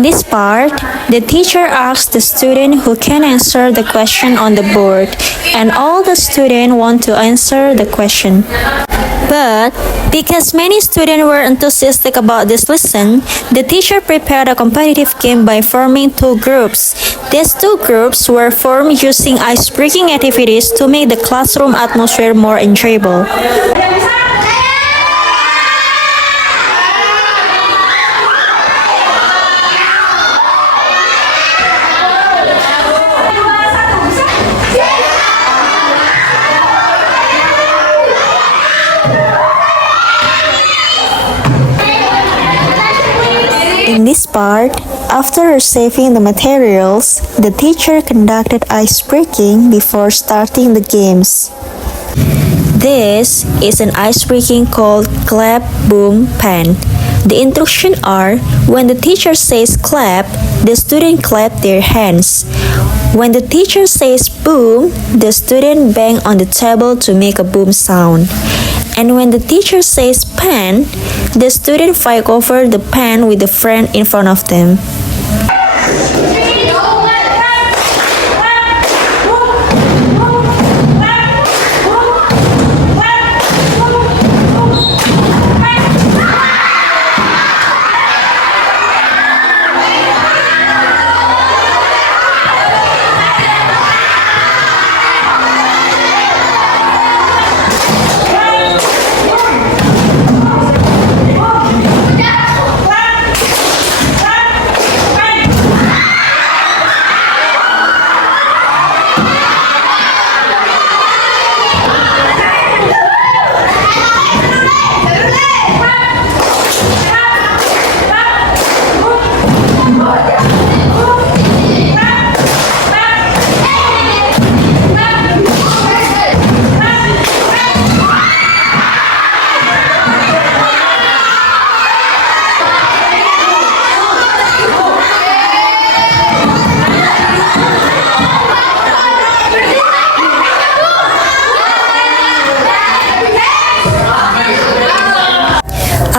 In this part, the teacher asks the student who can answer the question on the board, and all the students want to answer the question. But because many students were enthusiastic about this lesson, the teacher prepared a competitive game by forming two groups. These two groups were formed using ice-breaking activities to make the classroom atmosphere more enjoyable. In this part, after receiving the materials, the teacher conducted ice breaking before starting the games. This is an ice breaking called clap, boom, pan. The instructions are, when the teacher says clap, the student clap their hands. When the teacher says boom, the student bang on the table to make a boom sound. And when the teacher says pan, the student fight over the pan with a friend in front of them.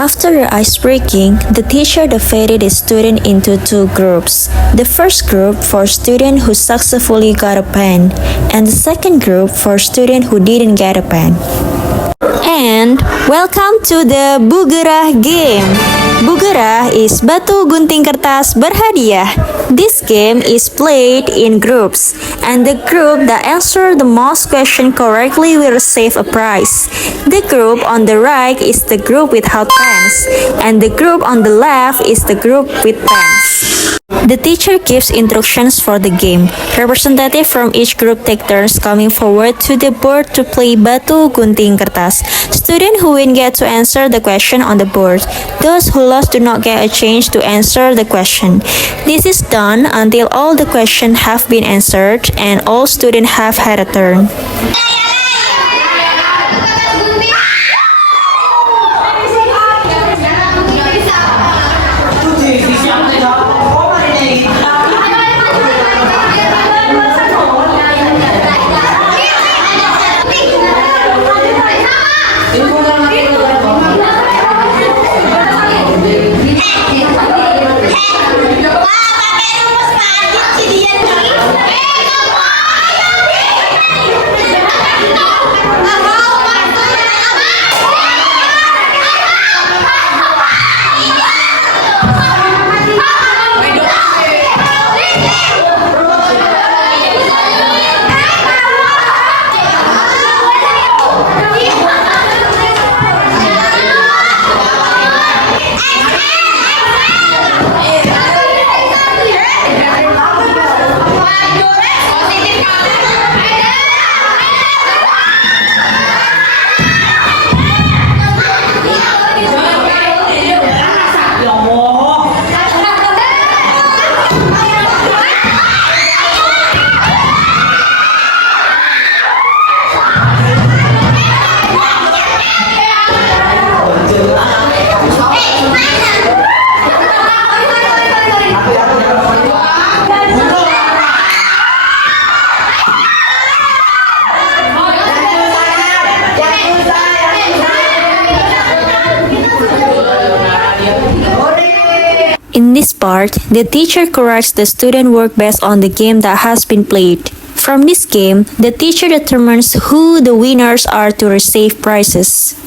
After the ice breaking, the teacher divided the student into two groups. The first group for students who successfully got a pen, and the second group for students who didn't get a pen. And welcome to the Bugerah game. Bugerah is batu gunting kertas berhadiah. This game is played in groups, and the group that answer the most questions correctly will receive a prize. The group on the right is the group without pens, and the group on the left is the group with pens. The teacher gives instructions for the game. Representatives from each group take turns coming forward to the board to play batu gunting kertas. Students who win get to answer the question on the board. Those who lose do not get a chance to answer the question. This is done until all the questions have been answered and all students have had a turn. this part, the teacher corrects the student work based on the game that has been played. From this game, the teacher determines who the winners are to receive prizes.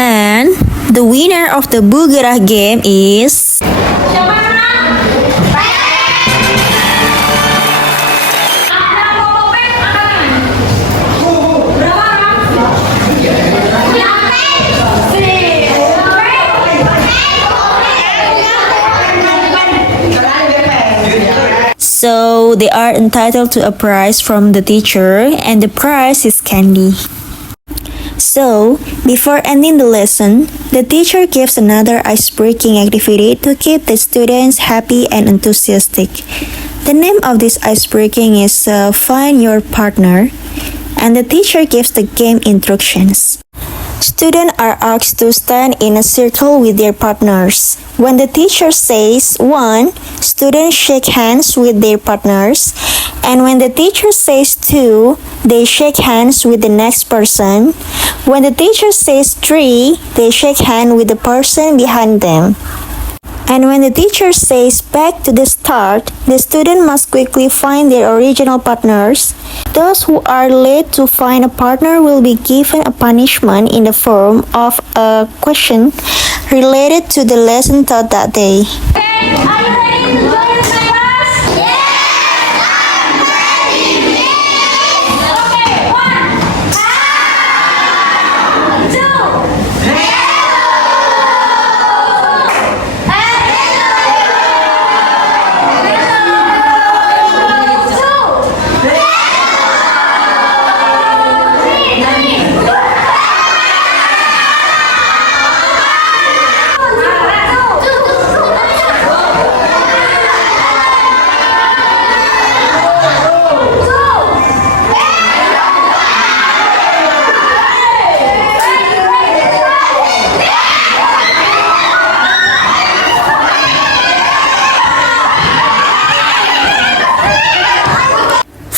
And the winner of the Bugerah game is... So they are entitled to a prize from the teacher, and the prize is candy. So, before ending the lesson, the teacher gives another ice-breaking activity to keep the students happy and enthusiastic. The name of this ice-breaking is Find Your Partner, and the teacher gives the game instructions. Students are asked to stand in a circle with their partners. When the teacher says 1, students shake hands with their partners. And when the teacher says 2, they shake hands with the next person. When the teacher says 3, they shake hands with the person behind them. And when the teacher says back to the start, the student must quickly find their original partners. Those who are late to find a partner will be given a punishment in the form of a question related to the lesson taught that day. Are you ready to join my class? Yes, I'm ready. Okay, 1,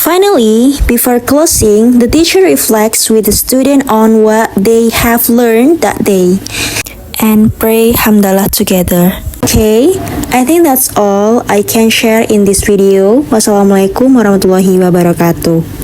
Finally, before closing, the teacher reflects with the student on what they have learned that day and pray Hamdalah together. Okay, I think that's all I can share in this video. Wassalamualaikum warahmatullahi wabarakatuh.